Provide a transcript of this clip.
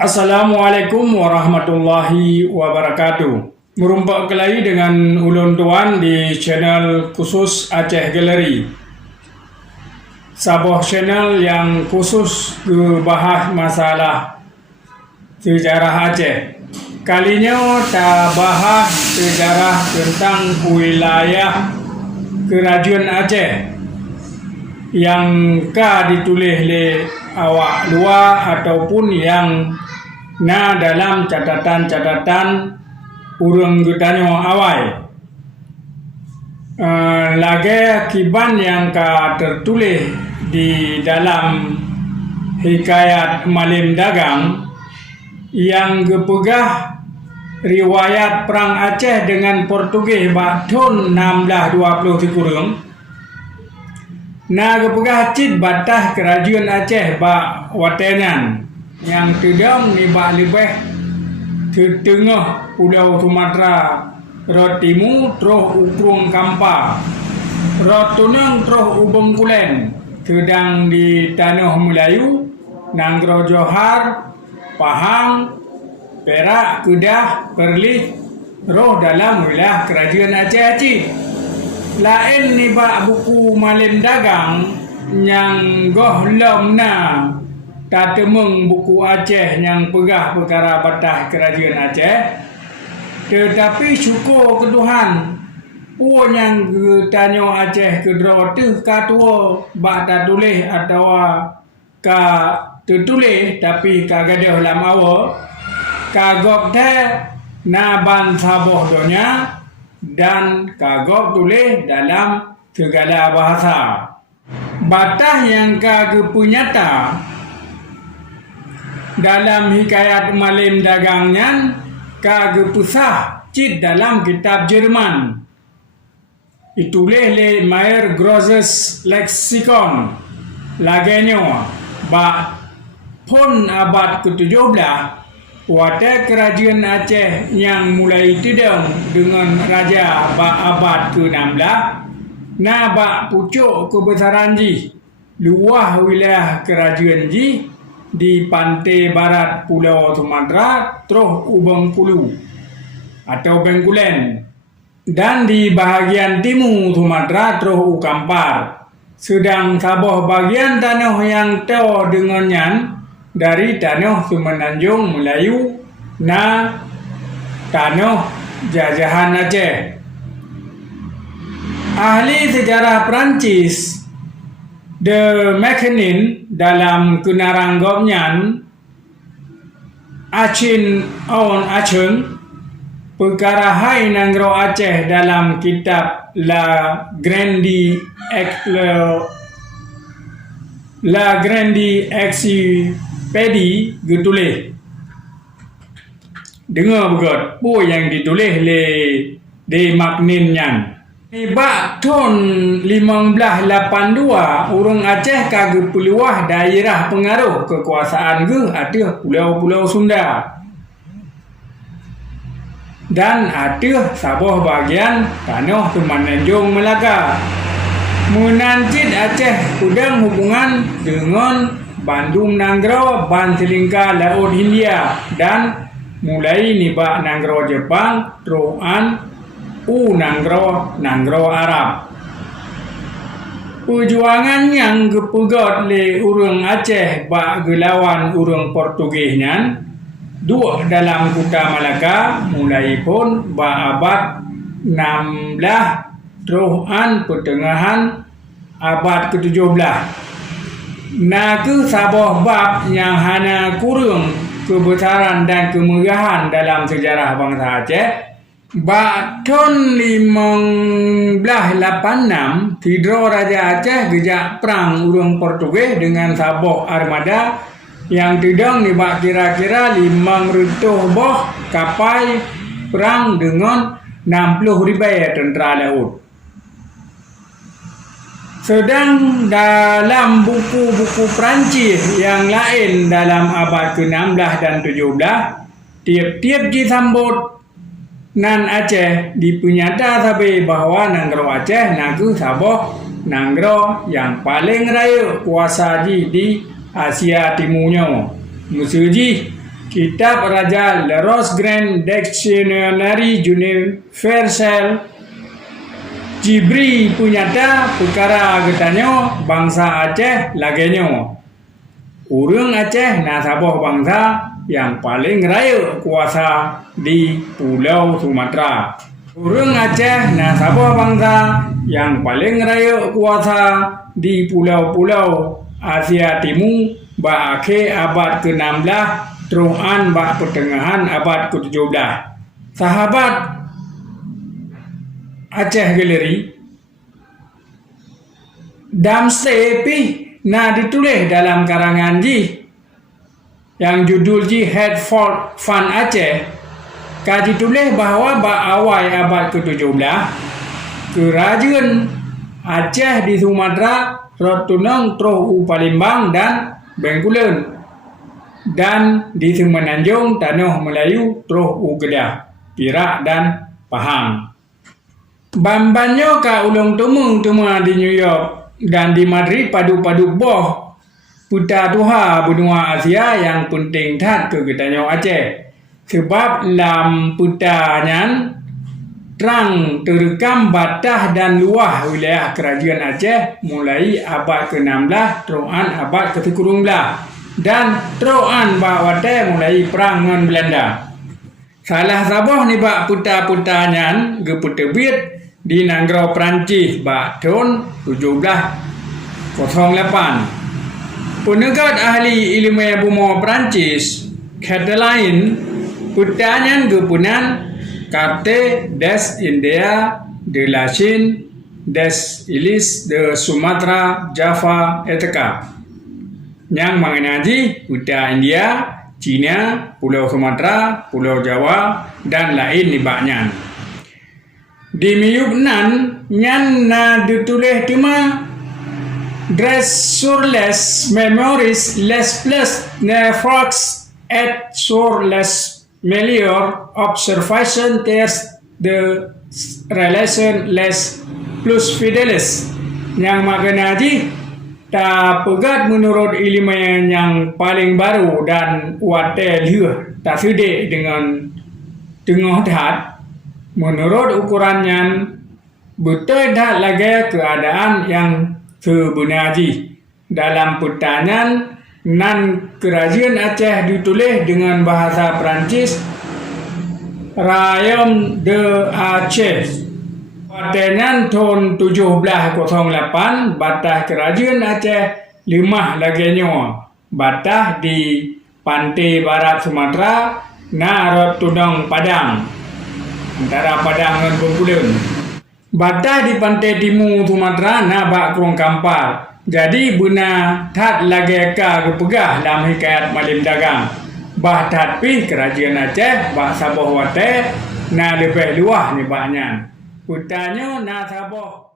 Assalamualaikum warahmatullahi wabarakatuh. Merumpak kelahi dengan ulun tuan di channel khusus Aceh Gallery. Sebuah channel yang khusus bahas masalah sejarah Aceh. Kalinya tak bahas sejarah tentang wilayah kerajaan Aceh yang ditulis oleh awak luar ataupun yang dalam catatan-catatan urang getanyo awal. Lagi kiban yang tertulis di dalam hikayat Malim Dagang yang gepegah riwayat perang Aceh dengan Portugis tahun 1620 kurang. Gepegah cid batas kerajaan Aceh watenan yang tidam ni lebih ke tengah Pulau Sumatera rot timur terus ukrung Kampa rot tunang terus ubeng kulen sedang di tanah Melayu Nanggro Johar Pahang Perak Kedah Perlis roh dalam wilayah kerajaan Aceh lain ni buku Malim Dagang yang gohlom tak temeng buku Aceh yang pegah perkara batas kerajaan Aceh. Tetapi syukur ke Tuhan puan yang tanya Aceh kedua tu katua bak tak tulis atau ka tertulis tapi kagadah dalam awal kagok teh ban saboh donya dan kagok tulis dalam segala bahasa. Batas yang kepunyata dalam hikayat Malim Dagangnya kagepusah cid dalam kitab Jerman. Ditulis oleh Mayer Großes Lexikon. Laganya pun abad ke-17 wadah kerajaan Aceh yang mulai tidam dengan raja abad ke-16 pucuk kebesaran luah wilayah kerajaan di pantai barat Pulau Sumatera terus Bengkulu atau Bengkulen dan di bahagian timur Sumatera terus Kampar. Sedang Sabah bagian tanah yang tahu dengannya dari tanah Semenanjung Melayu tanah jajahan Aceh. Ahli sejarah Perancis De Meccanin dalam kenaranggopnya Achin on Aceh perkara hai Nanggro Aceh dalam kitab La Grande Encyclopédie getulis. Dengar begot po yang ditulis le De Meccanin tahun 1582 orang Aceh kagak peluah daerah pengaruh kekuasaan ada pulau-pulau Sunda dan ada Sabah bagian tanah Semenanjung Melaka. Menancit Aceh udang hubungan dengan Bandung Nanggro Ban Selingkar Laut Hindia dan mulai nibak Nanggro Jepang Troan Nanggro Arab. Perjuangan yang gepegat oleh orang Aceh bak gelawan orang Portugisnya dua dalam Kuta Malaka mulai pun abad 16 terusan pertengahan abad ke-17. Ke Sabah bab yang hanya kurang kebesaran dan kemegahan dalam sejarah bangsa Aceh. Tahun 1586 Tidro Raja Aceh gejak perang urang Portugis dengan Sabah Armada yang tidang nibak kira-kira 500 boh kapal perang dengan 60,000 tentera laut. Sedang dalam buku-buku Perancis yang lain dalam abad ke-16 dan 17 tiap-tiap disambut nan Aceh dipunyata sampai bahawa Nanggro Aceh Sabah Nanggro yang paling raya kuasa di Asia Timurnya. Musuh Kitab Raja Leros Grand Dictionnaire Universal Jibri punyata perkara getanyo bangsa Aceh lagenyo. Urang Aceh nasabah bangsa yang paling raya kuasa di Pulau Sumatera. Urang Aceh nasabah bangsa yang paling raya kuasa di pulau-pulau Asia Timur akhir abad ke-16 terusan pertengahan abad ke-17. Sahabat Aceh Galeri Damse pi nah ditulis dalam karangan ji yang judul ji Headford Fan Aceh. Kaji tulis bahawa awal abad ke-17 kerajaan Aceh di Sumatera Rotunong, Trohu, Palembang dan Bengkulen, dan di Semenanjung Tanah Melayu, Trohu, Kedah, Perak dan Pahang. Bambanyo ka ulung tumung di New York dan di Madrid padu-padu boh puta tuha benua Asia yang penting tat ke getanyo Aceh. Sebab lam putanyan terang terekam batah dan luah wilayah kerajaan Aceh mulai abad ke-16 terusan abad ke-19 dan terusan wate mulai perang dengan Belanda. Salah sabah ni bak puta-putanyan geputerbit di negara Perancis tahun 1708. Penegat ahli ilmu bumi Perancis Catalan putanyan gepunan Carte des India de la Chine des Ilis de Sumatra Java etc. Yang mengenai puta India, China, Pulau Sumatera, Pulau Jawa dan lain nibaknya. Di miyubnan nyan na ditulis cuma Dress sur les memories les plus ne fox et sur les meilleur observation test the relation les plus fidelis, yang makna ji tak pegat menurut ilmu yang paling baru dan wate liur tak sudah dengan tengah dat menurut ukurannya betul dah lagi keadaan yang sebenarnya. Dalam pertanyaan nan kerajaan Aceh ditulis dengan bahasa Perancis Royaume de Aceh. Pertanyaan tahun 1708 batas kerajaan Aceh limah lagenyo batas di pantai barat Sumatera na Rotunong Padang antara Padang dan Bengkulen. Batas di pantai timur Sumatera na bak Kurung Kampar. Jadi buna tat lagi ka kepegah dalam hikayat Malim Dagang. Bah tat pi kerajaan Aceh bak Sabah wate na lebih luah ni baknya. Putanyo na Sabah